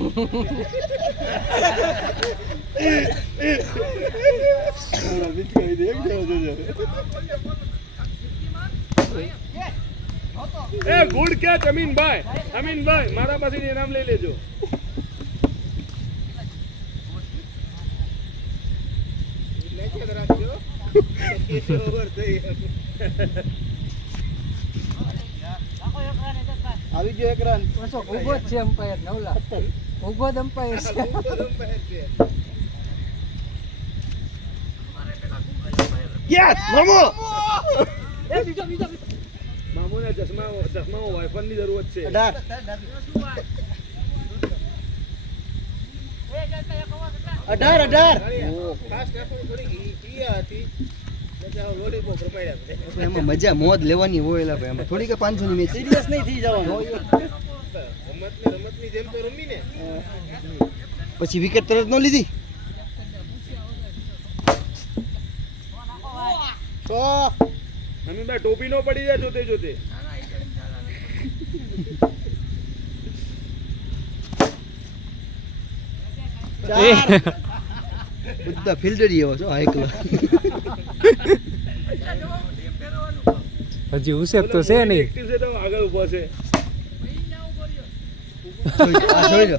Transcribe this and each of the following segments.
એ good catch Aminbhai મારા પાસેથી ઇનામ લઈ લેજો. આવી ગયો એક રન. ઉભો જ છે અમ્પાયર નવલા ઉભો જ અમ્પાયર છે. યસ મામો. મામુના ચશ્મામાં વાઇફર ની જરૂરત છે. 18. એમાં મજા મોજ લેવાની હોય એલા ભાઈ. એમાં થોડી કે 500 ની મેચ સિરિયસ નહીં થઈ જવાનું. રમતની જેમ તો રમી ને પછી વિકેટ તરત ન લીધી. અમીનભાઈ ટોપી નો પડી જાય જોતે જોતે. બધા ફિલ્ડરી એવો છો હાઈકલો. હજી ઉસેક તો છે નહીં. એક્ટિવ છે તો આગળ ઊભો છે. આ જોઈ લો.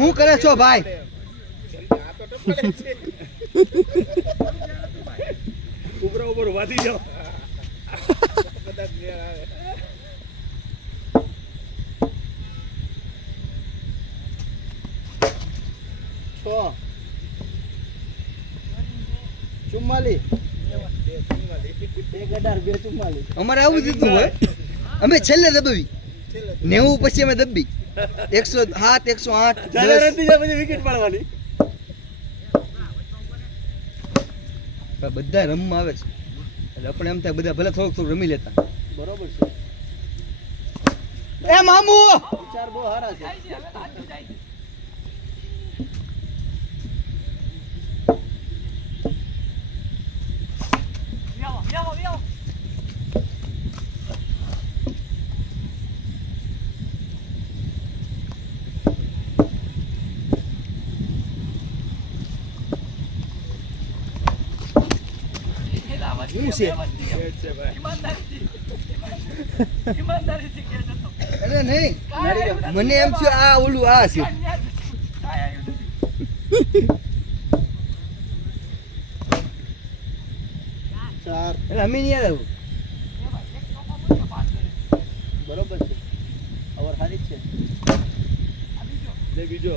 શું કરે છો ભાઈ? ઉપર વાદી જાઓ. અમારે આવું દીધું હોય. અમે છેલ્લે દબાવી 90 પછી અમે દબી 107 108 વિકેટ પાડવાની. બધા રમવા આવે છે એટલે આપણે એમ થાય બધા ભલે થોડુંક રમી લેતા. બરોબર છે. એ મામુ વિચાર બહુ સારા છે. અરે નહીં મને એમ છે આ ઓલું આ છે. અમે નહીં આવ્યું. બરોબર છે. અવર હારી છે. બીજો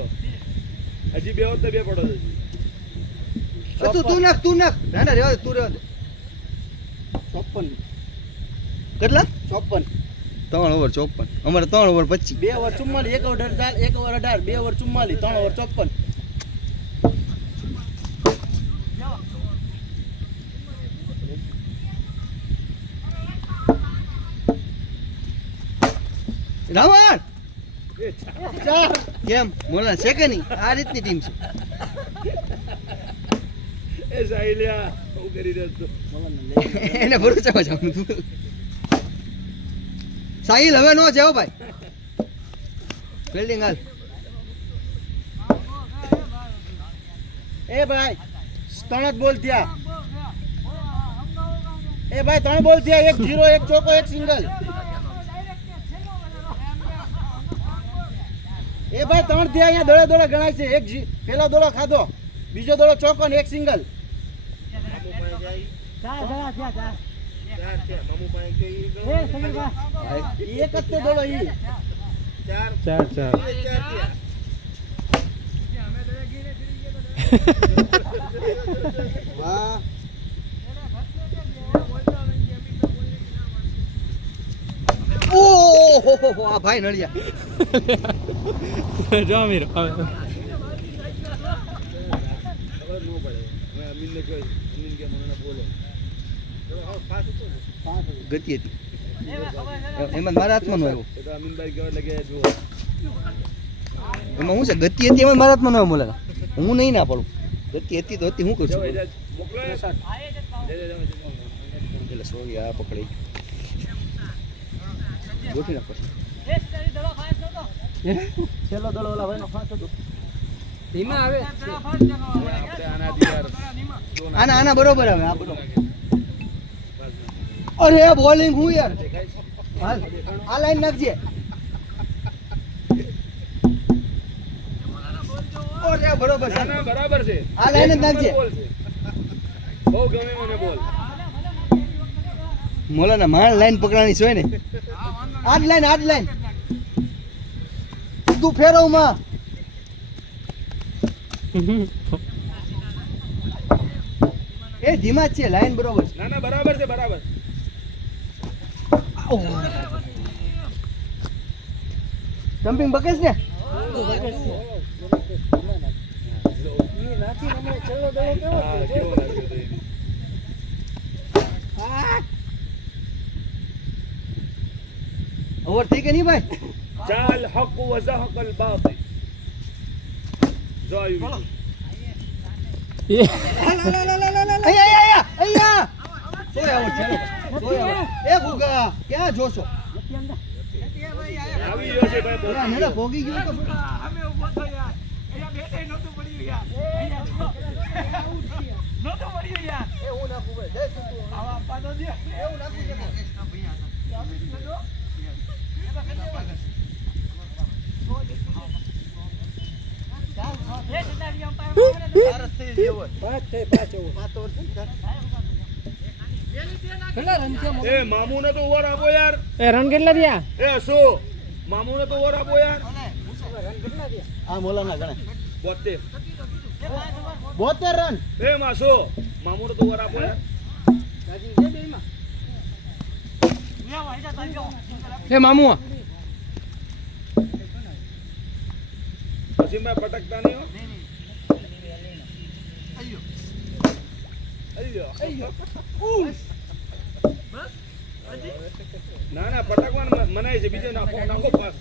હજી બે હોત બે પડો તું નાખ ના ના રેવા તું રેવા દે. 54 કેટલા 54 3 ઓવર 54. અમારે 3 over 25. 2 over 44 1 over 18 1 over 18 2 over 44 3 over 54. Ravan કેમ મોલા છે કે નહીં? આ રીતની ટીમ છે. એ સાઈલિયા હું કરી રહ્યો છું. એને ભરોસામાં જવાનું તું. સાહિલ હવે નો જાવ ભાઈ. ફિલ્ડિંગ હાલ. એ ભાઈ 3 જ બોલ થયા. એ ભાઈ 3 બોલ થયા. 1 0 1 ચોકો 1 સિંગલ. એ ભાઈ 3 થયા. અહીંયા દોડે દોડે ગણાય છે. એક પેલો દોડો ખાધો, બીજો દોડો ચોકો ને 1 સિંગલ. એક જ તો દોડો ઈ 4 વાહ. ઓહો આ ભાઈ નળિયા જો અમીર ખબર ન પડે. હવે અમીનને કહ્યું અમીન કે મને બોલો ગતિ હતી એમાં મારા હાથમાં નો આવ્યો. તો અમીનભાઈ કહેવા લાગે જો એમાં શું છે ગતિ હતી એમાં મારા હાથમાં નો આવ્યો. મોલા હું નહીં ના પડું. ગતિ હતી તો હતી. શું કરું છું? એટલે સોરી આ પકડી ગોઠવી નાખો છેલ્લો દડો ઓલા ભાઈનો ફાંસ હતો ધીમા આવે આના બરોબર આવે આ બરોબર અરે બોલિંગ હું યાર હાલ આ લાઈન નાખજે અરે બરોબર છે બરાબર છે આ લાઈન જ નાખજે બહુ ગમે મને બોલ મોલાના માણ લાઈન પકડવાની છે ને આજ લાઈન તું ફેરવ માં એ ધીમા જ છે લાઈન બરોબર છે ના બરાબર છે બરાબર જમ્પિંગ બકેશ ને ઓવર થઈ કે નહીં ભાઈ ચાલ હક વ ઝહક અલ બાતિલ જો આવ્યું અહીંયા સોય આવો ચાલો એ ગુગા ક્યાં જોશો આવી ગયો છે ભાઈ ઓલા નેડા ભોગી ગયો તો અમે ઉભો થયો યાર અહીંયા બેઠે નહોતું પડ્યું યાર અહીંયા નહોતું પડ્યું યાર એ હું નાખું ભાઈ જય તું આવા આપવા દો દે એવું નાખું છે એ મામુને તો ઓવર આપો યાર એ રન કેટલા થયા એ શું મામુને તો ઓવર આપો યાર આ મોલાના ગણે 72 રન એ માસો મામુને તો ઓવર આપો યાર એ મામુ વસીમભાઈ પટકતા નહીં હો ના પટકવાનું મનાય છે બીજો નાખો પાસ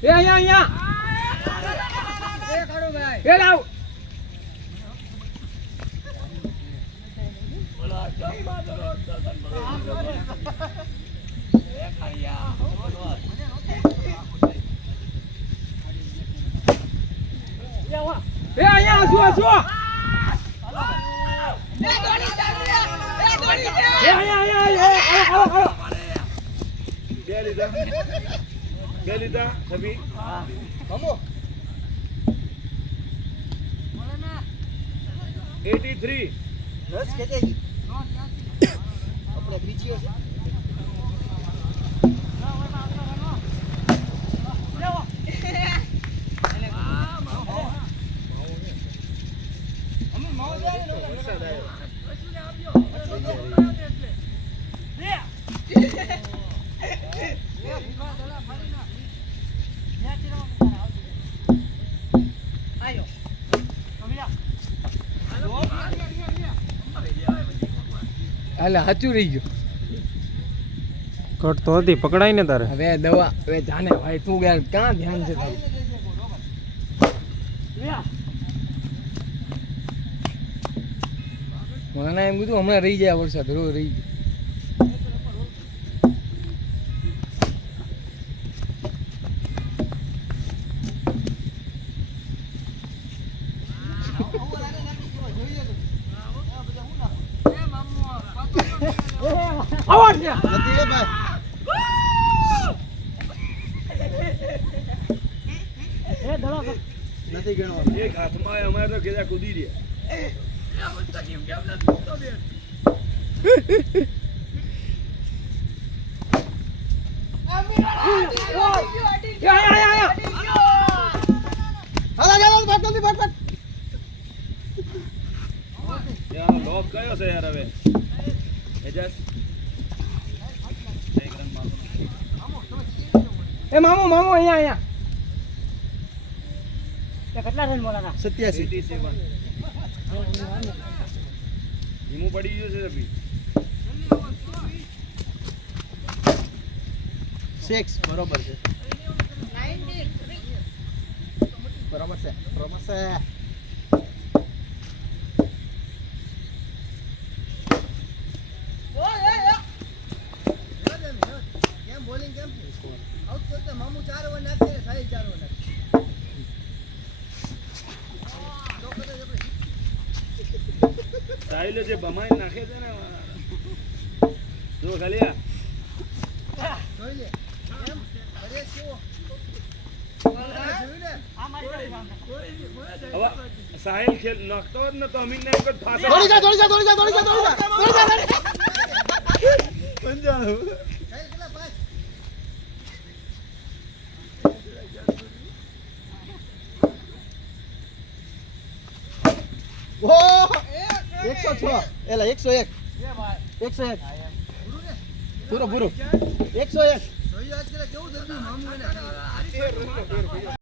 એ અહીંયા એ લાવ એ અહીંયા શું એ અહીંયા બે લીધા સભી મામો 83 રસ કે જાય આપણે બીજી છે હાલે સાચું રહી ગયું કટ તો હતી પકડાય ને તારે હવે દવા હવે જાને ભાઈ તું યાર ક્યાં ધ્યાન છે તારું મને એમ કીધું હમણાં રહી જાય વરસાદ રોજ રહી જાય નથી એ ભાઈ નથી ગણવાનું એક હાથમાં અમારે તો કેજા કૂદી રહ્યા યાર લોક કયો છે યાર હવે એજાસ એક રન મારવાનો એ મામુ મામુ અહીંયા કેટલા રન બોલાના 87 ધીમું પડી ગયું છે રફી. 6 બરોબર છે બરોબર છે બરોબર છે કેમ બોલિંગ કેમ આઉટ કરતા મામુ 4 ઓવર નાખે ને સાહેબ 4 ઓવર નાખે સાહિલે જે ભમાઈ નાખે છે ને જો ખાલી જોઈ લે કેમ અરે કેવો જોઈ લે હવે સાહિલ ખેલ નાખતો હોત ને તો અમીન ને એક જ ફાંસો દોડી જા પંજાબ સાહેબ કેટલા પાંચ ઓ 106 એલા 101 101 પૂરો 101 જોઈ આજ કેવું દર્દી મામુ એને